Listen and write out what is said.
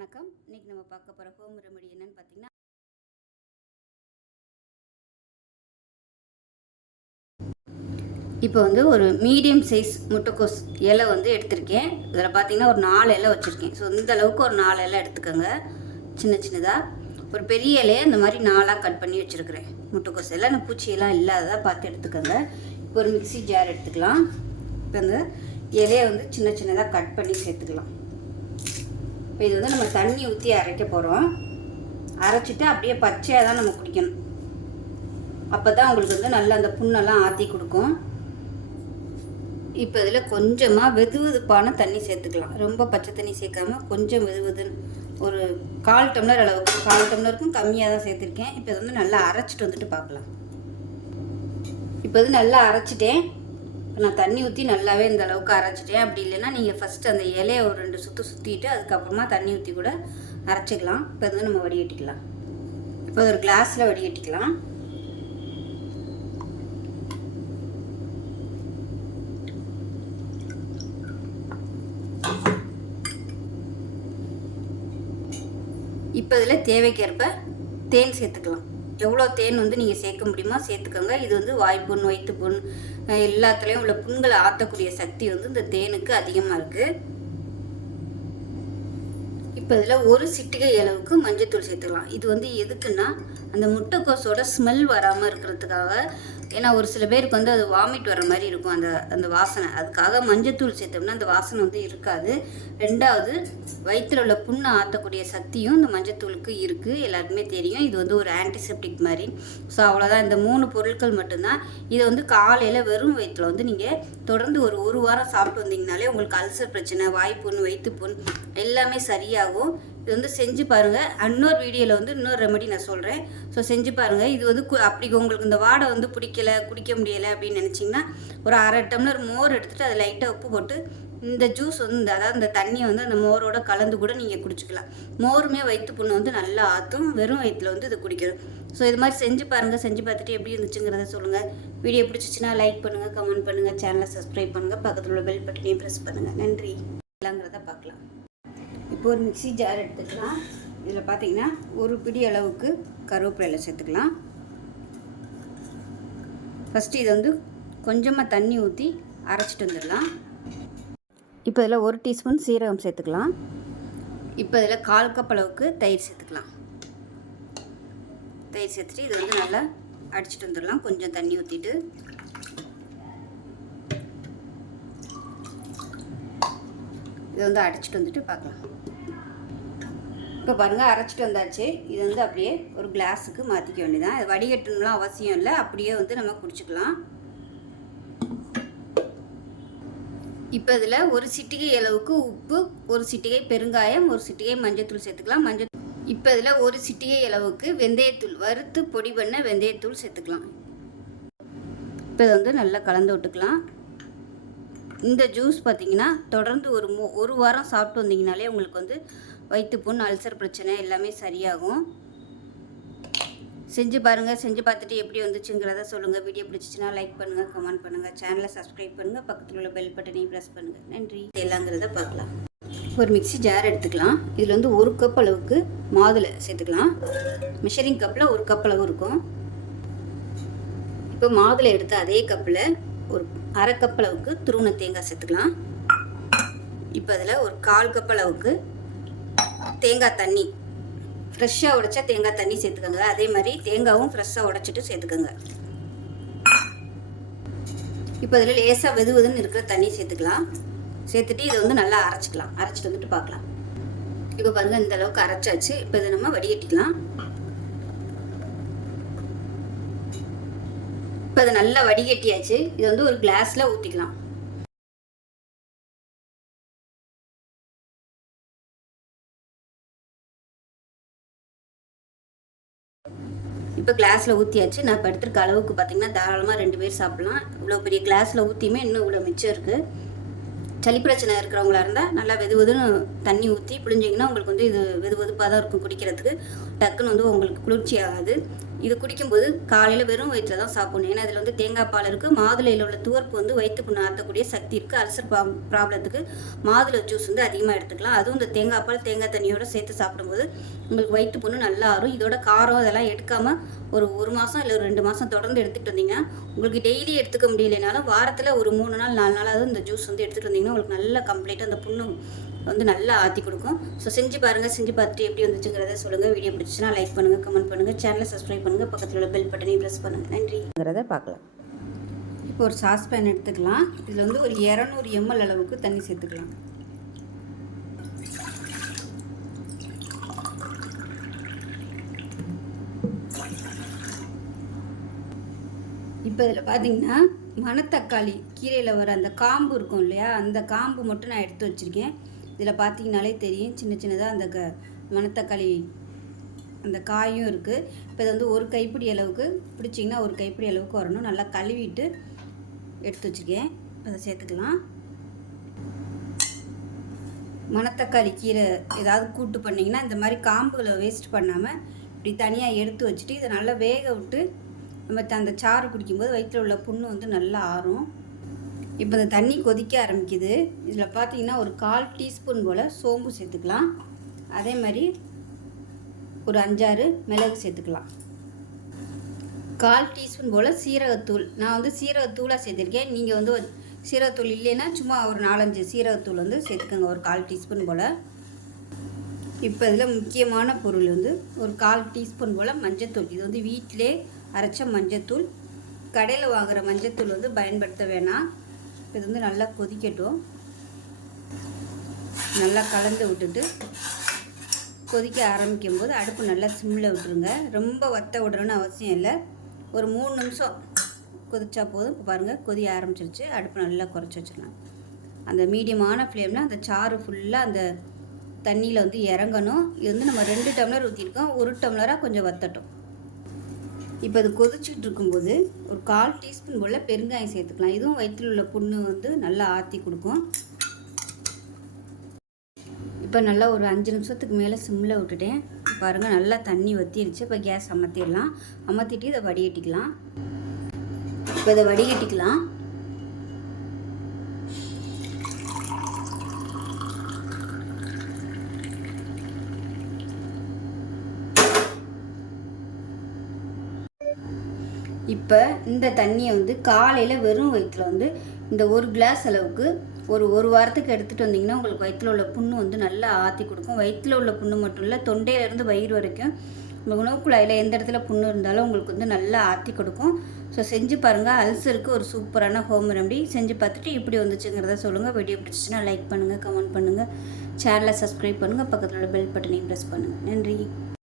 வணக்கம். இன்னைக்கு நம்ம பார்க்க போகிற ஹோம் ரெமெடி என்னன்னு பார்த்தீங்கன்னா இப்போ வந்து ஒரு மீடியம் சைஸ் முட்டைக்கோஸ் இலை வந்து எடுத்திருக்கேன். இதில் பார்த்தீங்கன்னா ஒரு நாலு இலை வச்சுருக்கேன். ஸோ இந்த அளவுக்கு ஒரு நாலு இலை எடுத்துக்கோங்க. சின்ன சின்னதாக ஒரு பெரிய இலையை இந்த மாதிரி நாலாக கட் பண்ணி வச்சுருக்கிறேன். முட்டைக்கோஸ் எல்லாம் நான் பூச்சியெல்லாம் இல்லாததாக பார்த்து எடுத்துக்கோங்க. இப்போ ஒரு மிக்ஸி ஜார் எடுத்துக்கலாம். இப்போ இந்த இலையை வந்து சின்ன சின்னதாக கட் பண்ணி சேர்த்துக்கலாம். இப்போ இது வந்து நம்ம தண்ணி ஊற்றி அரைக்க போகிறோம் அரைச்சிட்டு அப்படியே பச்சையாக தான் நம்ம குடிக்கணும். அப்போ தான் உங்களுக்கு வந்து நல்லா அந்த புண்ணெல்லாம் ஆற்றி கொடுக்கும். இப்போ இதில் கொஞ்சமாக வெது வெதுப்பான தண்ணி சேர்த்துக்கலாம். ரொம்ப பச்சை தண்ணி சேர்க்காம கொஞ்சம் வெது வெதுன்னு ஒரு கால் டம்ளர் அளவுக்கு கால் டம்ளருக்கும் கம்மியாக தான் சேர்த்துருக்கேன். இப்போ இது வந்து நல்லா அரைச்சிட்டு வந்துட்டு பார்க்கலாம். இப்போ இது நல்லா அரைச்சிட்டேன். இப்போ நான் தண்ணி ஊற்றி நல்லாவே இந்த அளவுக்கு அரைச்சிட்டேன். அப்படி இல்லைன்னா நீங்கள் ஃபஸ்ட்டு அந்த இலையை ஒரு ரெண்டு சுற்று சுற்றிட்டு அதுக்கப்புறமா தண்ணி ஊற்றி கூட அரைச்சிக்கலாம். இப்போ இது நம்ம வடிகட்டிக்கலாம். இப்போ ஒரு கிளாஸில் வடிகட்டிக்கலாம். இப்போ இதில் தேவைக்கேற்ப தேன் சேர்த்துக்கலாம். எவ்வளோ தேன் வந்து நீங்கள் சேர்க்க முடியுமோ சேர்த்துக்கோங்க. இது வந்து வாய்ப்புண் வயிற்று புண் எல்லாத்துலேயும் உள்ள புண்களை ஆற்றக்கூடிய சக்தி வந்து இந்த தேனுக்கு அதிகமாக இருக்குது இப்போ இதில் ஒரு சிட்டிகை அளவுக்கு மஞ்சத்தூள் சேர்த்துக்கலாம் இது வந்து எதுக்குன்னா அந்த முட்டைக்கோஸோட ஸ்மெல் வராமல் இருக்கிறதுக்காக ஏன்னா ஒரு சில பேருக்கு வந்து அது வாமிட் வர மாதிரி இருக்கும் அந்த அந்த வாசனை. அதுக்காக மஞ்சத்தூள் சேர்த்தோம்னா அந்த வாசனை வந்து இருக்காது. ரெண்டாவது வயிற்றில் உள்ள புண்ணை ஆற்றக்கூடிய சக்தியும் இந்த மஞ்சத்தூளுக்கு இருக்குது எல்லாருக்குமே தெரியும். இது வந்து ஒரு ஆன்டிசெப்டிக் மாதிரி. ஸோ அவ்வளோதான் இந்த மூணு பொருட்கள் மட்டும்தான். இதை வந்து காலையில் வெறும் வயிற்றில் வந்து நீங்கள் தொடர்ந்து ஒரு ஒரு வாரம் சாப்பிட்டு வந்தீங்கனாலே உங்களுக்கு அல்சர் பிரச்சனை வாய்ப்புண் வயிற்றுப்புண் எல்லாமே சரியாகும். இது வந்து செஞ்சு பாருங்கள் இன்னொரு வீடியோவில் வந்து இன்னொரு ரெமெடி நான் சொல்கிறேன் ஸோ செஞ்சு பாருங்கள் இது வந்து கு- அப்படி உங்களுக்கு இந்த வாடை வந்து பிடிக்கல குடிக்க முடியலை அப்படின்னு நினச்சிங்கன்னா ஒரு அரை டம்ளர் மோர் எடுத்துகிட்டு அதை லைட்டாக உப்பு போட்டு இந்த ஜூஸ் வந்து இந்த அதாவது இந்த தண்ணியை வந்து அந்த மோரோட கலந்து கூட நீங்கள் குடிச்சிக்கலாம். மோருமே வயிற்று புண்ணு வந்து நல்லா ஆற்றும் வெறும் வயிற்றில் வந்து இது குடிக்கணும் ஸோ இது மாதிரி செஞ்சு பாருங்கள் செஞ்சு பார்த்துட்டு எப்படி இருந்துச்சுங்கிறத சொல்லுங்கள் வீடியோ பிடிச்சிச்சின்னா லைக் பண்ணுங்கள் கமெண்ட் பண்ணுங்கள் சேனலை சப்ஸ்கிரைப் பண்ணுங்கள் பக்கத்தில் உள்ள பெல் பட்டனையும் ப்ரெஸ் பண்ணுங்கள் நன்றி. எல்லாங்கிறத பார்க்கலாம். இப்போ ஒரு மிக்சி ஜார் எடுத்துக்கலாம். இதில் பார்த்தீங்கன்னா ஒரு பிடி அளவுக்கு கருவேப்பிலை சேர்த்துக்கலாம். ஃபஸ்ட்டு இதை வந்து கொஞ்சமாக தண்ணி ஊற்றி அரைச்சிட்டு வந்துடலாம். இப்போ இதில் ஒரு டீஸ்பூன் சீரகம் சேர்த்துக்கலாம். இப்போ இதில் கால் கப் அளவுக்கு தயிர் சேர்த்துக்கலாம். தயிர் சேர்த்துட்டு இது வந்து நல்லா அடிச்சிட்டு வந்துடலாம். கொஞ்சம் தண்ணி ஊற்றிட்டு இது வந்து அடைச்சிட்டு வந்துட்டு பார்க்கலாம். இப்போ பாருங்கள் அரைச்சிட்டு வந்தாச்சு. இது வந்து அப்படியே ஒரு கிளாஸுக்கு மாற்றிக்க வேண்டியதான் இது வடிகட்டணும்லாம் அவசியம் இல்லை. அப்படியே வந்து நம்ம குடிச்சுக்கலாம். இப்போ இதில் ஒரு சிட்டிகை அளவுக்கு உப்பு ஒரு சிட்டிகை பெருங்காயம் ஒரு சிட்டிகை மஞ்சத்தூள் சேர்த்துக்கலாம். மஞ்சள் இப்போ இதில் ஒரு சிட்டிகை அளவுக்கு வெந்தயத்தூள் வறுத்து பொடி பண்ண வெந்தயத்தூள் சேர்த்துக்கலாம். இப்போ இதை வந்து நல்லா கலந்து விட்டுக்கலாம். இந்த ஜூஸ் பார்த்தீங்கன்னா தொடர்ந்து ஒரு மூ ஒரு வாரம் சாப்பிட்டு வந்தீங்கனாலே உங்களுக்கு வந்து வயிற்றுப்புண் அல்சர் பிரச்சனை எல்லாமே சரியாகும். செஞ்சு பாருங்கள் செஞ்சு பார்த்துட்டு எப்படி வந்துச்சுங்கிறத சொல்லுங்கள் வீடியோ பிடிச்சிச்சின்னா லைக் பண்ணுங்கள் கமெண்ட் பண்ணுங்கள் சேனலை சப்ஸ்கிரைப் பண்ணுங்கள் பக்கத்தில் உள்ள பெல் பட்டனையும் ப்ரெஸ் பண்ணுங்கள் நன்றி. எல்லாங்கிறத பார்க்கலாம். ஒரு மிக்ஸி ஜார் எடுத்துக்கலாம். இதில் வந்து ஒரு கப் அளவுக்கு மாதுளை சேர்த்துக்கலாம். மிஷரிங் கப்பில் ஒரு கப் அளவு இருக்கும். இப்போ மாதுளை எடுத்து அதே கப்பில் ஒரு அரை கப் அளவுக்கு துருவன தேங்காய் சேர்த்துக்கலாம். இப்போ அதில் ஒரு கால் கப் அளவுக்கு தேங்காய் தண்ணி. ஃப்ரெஷ்ஷாக உடைச்சா தேங்காய் தண்ணி சேர்த்துக்கோங்க. அதே மாதிரி தேங்காவும் ஃப்ரெஷ்ஷாக உடைச்சிட்டு சேர்த்துக்கோங்க. இப்போ அதில் லேசாக வெது வெதுன்னு இருக்கிற தண்ணி சேர்த்துக்கலாம். சேர்த்துட்டு இதை வந்து நல்லா அரைச்சிக்கலாம். அரைச்சிட்டு வந்துட்டு பார்க்கலாம். இப்போ பாருங்கள் இந்த அளவுக்கு அரைச்சாச்சு. இப்போ இதை நம்ம வடிகட்டிக்கலாம். இப்போ அதை நல்லா வடிகட்டியாச்சு. இது வந்து ஒரு கிளாஸில் ஊற்றிக்கலாம் இப்போ கிளாஸில் ஊற்றியாச்சு நான் இப்போ எடுத்துருக்க அளவுக்கு பார்த்திங்கன்னா தாராளமாக ரெண்டு பேர் சாப்பிட்லாம். இவ்வளோ பெரிய கிளாஸில் ஊற்றியுமே இன்னும் இவ்வளோ மிச்சம் இருக்குது சளி பிரச்சனை இருக்கிறவங்களா இருந்தால் நல்லா வெது வெதுன்னு தண்ணி ஊற்றி புழிஞ்சிங்கன்னா உங்களுக்கு வந்து இது வெது வெதுப்பாக தான் இருக்கும் குடிக்கிறதுக்கு. டக்குன்னு வந்து உங்களுக்கு குளிர்ச்சி ஆகாது இது குடிக்கும்போது காலையில் வெறும் வயிற்றில் தான் சாப்பிடணும். ஏன்னா இதில் வந்து தேங்காய் பால் இருக்குது மாதுளையில் உள்ள துவர்ப்பு வந்து வயிற்று புண்ணு ஆற்றக்கூடிய சக்தி இருக்குது அல்சர் ப்ராப் ப்ராப்ளத்துக்கு மாதுளை ஜூஸ் வந்து அதிகமாக எடுத்துக்கலாம். அதுவும் இந்த தேங்காய் பால் தேங்காய் தண்ணியோட சேர்த்து சாப்பிடும்போது உங்களுக்கு வயிற்று புண்ணு நல்லா ஆறும். இதோட காரம் அதெல்லாம் எடுக்காமல் ஒரு ஒரு மாதம் இல்லை ஒரு ரெண்டு மாதம் தொடர்ந்து எடுத்துகிட்டு வந்தீங்கன்னா உங்களுக்கு டெய்லி எடுத்துக்க முடியலைனாலும் வாரத்தில் ஒரு மூணு நாள் நாலு நாளாவது இந்த ஜூஸ் வந்து எடுத்துகிட்டு வந்தீங்கன்னா உங்களுக்கு நல்லா கம்ப்ளீட்டாக அந்த புண்ணு வந்து நல்லா ஆற்றி கொடுக்கும். ஸோ செஞ்சு பாருங்கள் செஞ்சு பார்த்துட்டு எப்படி வந்துச்சுங்கிறத சொல்லுங்கள் வீடியோ பிடிச்சிச்சுன்னா லைக் பண்ணுங்கள் கமெண்ட் பண்ணுங்கள் சேனலை சப்ஸ்கிரைப் பண்ணுங்கள் பக்கத்தில் உள்ள பெல் பட்டனையும் ப்ரெஸ் பண்ணுங்கள் நன்றிங்கிறத பார்க்கலாம். இப்போ ஒரு சாஸ்பேன் எடுத்துக்கலாம். இதில் வந்து ஒரு இரநூறு எம்எல் அளவுக்கு தண்ணி சேர்த்துக்கலாம். இப்போ இதில் பார்த்தீங்கன்னா மணத்தக்காளி கீரையில் வர அந்த காம்பு இருக்கும் இல்லையா? அந்த காம்பு மட்டும் நான் எடுத்து வச்சுருக்கேன். இதில் பார்த்தீங்கனாலே தெரியும் சின்ன சின்னதாக அந்த க மணத்தக்காளி அந்த காயும் இருக்குது இப்போ இது வந்து ஒரு கைப்பிடி அளவுக்கு பிடிச்சிங்கன்னா ஒரு கைப்பிடி அளவுக்கு வரணும். நல்லா கழுவிட்டு எடுத்து வச்சுருக்கேன். அதை சேர்த்துக்கலாம். மணத்தக்காளி கீரை ஏதாவது கூட்டு பண்ணிங்கன்னா இந்த மாதிரி காம்புகளை வேஸ்ட் பண்ணாமல் இப்படி தனியாக எடுத்து வச்சுட்டு இதை நல்லா வேக விட்டு நம்ம த- அந்த சாறு குடிக்கும்போது வயிற்றில் உள்ள புண்ணு வந்து நல்லா ஆறும். இப்போ இந்த தண்ணி கொதிக்க ஆரம்பிக்குது. இதில் பார்த்தீங்கன்னா ஒரு கால் டீஸ்பூன் போல் சோம்பு சேர்த்துக்கலாம். அதே மாதிரி ஒரு அஞ்சாறு மிளகு சேர்த்துக்கலாம். கால் டீஸ்பூன் போல் சீரகத்தூள். நான் வந்து சீரகத்தூளாக சேர்த்துருக்கேன். நீங்கள் வந்து சீரகத்தூள் இல்லைன்னா சும்மா ஒரு நாலஞ்சு சீரகத்தூள் வந்து சேர்த்துக்கோங்க. ஒரு கால் டீஸ்பூன் போல். இப்போ இதில் முக்கியமான பொருள் வந்து ஒரு கால் டீஸ்பூன் போல் மஞ்சத்தூள். இது வந்து வீட்டிலே அரைச்ச மஞ்சத்தூள். கடையில் வாங்குகிற மஞ்சத்தூள் வந்து பயன்படுத்த வேணாம். இது வந்து நல்லா கொதிக்கட்டும். நல்லா கலந்து விட்டுட்டு கொதிக்க ஆரம்பிக்கும் போது அடுப்பு நல்லா சிம்மில் விட்டுருங்க. ரொம்ப வத்த விடணும்னு அவசியம் இல்லை. ஒரு மூணு நிமிஷம் கொதிச்சா போதும். இப்போ பாருங்கள் கொதி ஆரம்பிச்சிருச்சு. அடுப்பு நல்லா குறைச்சி வச்சிடலாம். அந்த மீடியமான ஃப்ளேமில் அந்த சாறு ஃபுல்லாக அந்த தண்ணியில் வந்து இறங்கணும். இது வந்து நம்ம ரெண்டு டம்ளர் ஊற்றிருக்கோம் ஒரு டம்ளராக கொஞ்சம் வத்தட்டும். இப்போ அது கொதிச்சுட்டு இருக்கும்போது ஒரு கால் டீஸ்பூன் போல் பெருங்காயம் சேர்த்துக்கலாம். இதுவும் வயிற்றில் உள்ள புண்ணு வந்து நல்லா ஆற்றி கொடுக்கும். இப்போ நல்லா ஒரு அஞ்சு நிமிஷத்துக்கு மேலே சிம்மில் விட்டுட்டேன். பாருங்கள் நல்லா தண்ணி வத்திருச்சு. இப்போ கேஸ் அமர்த்திடலாம் அமர்த்திட்டு இதை வடிகட்டிக்கலாம். இப்போ இதை வடிகட்டிக்கலாம். இப்போ இந்த தண்ணியை வந்து காலையில் வெறும் வயிற்றில் வந்து இந்த ஒரு கிளாஸ் அளவுக்கு ஒரு ஒரு வாரத்துக்கு எடுத்துகிட்டு வந்தீங்கன்னா உங்களுக்கு வயிற்றில் உள்ள புண்ணு வந்து நல்லா ஆற்றி கொடுக்கும். வயிற்றில் உள்ள புண்ணு மட்டும் இல்லை தொண்டையிலேருந்து வயிறு வரைக்கும் உங்கள் உணவு குழாயில் எந்த இடத்துல புண்ணு இருந்தாலும் உங்களுக்கு வந்து நல்லா ஆற்றி கொடுக்கும். ஸோ செஞ்சு பாருங்கள் அல்சருக்கு ஒரு சூப்பரான ஹோம் ரெமடி செஞ்சு பார்த்துட்டு இப்படி வந்துச்சுங்கிறத சொல்லுங்கள் வீடியோ பிடிச்சிச்சுன்னா லைக் பண்ணுங்கள் கமெண்ட் பண்ணுங்கள் சேனலை சப்ஸ்கிரைப் பண்ணுங்கள் பக்கத்தில் உள்ள பெல் பட்டனையும் ப்ரெஸ் பண்ணுங்கள் நன்றி.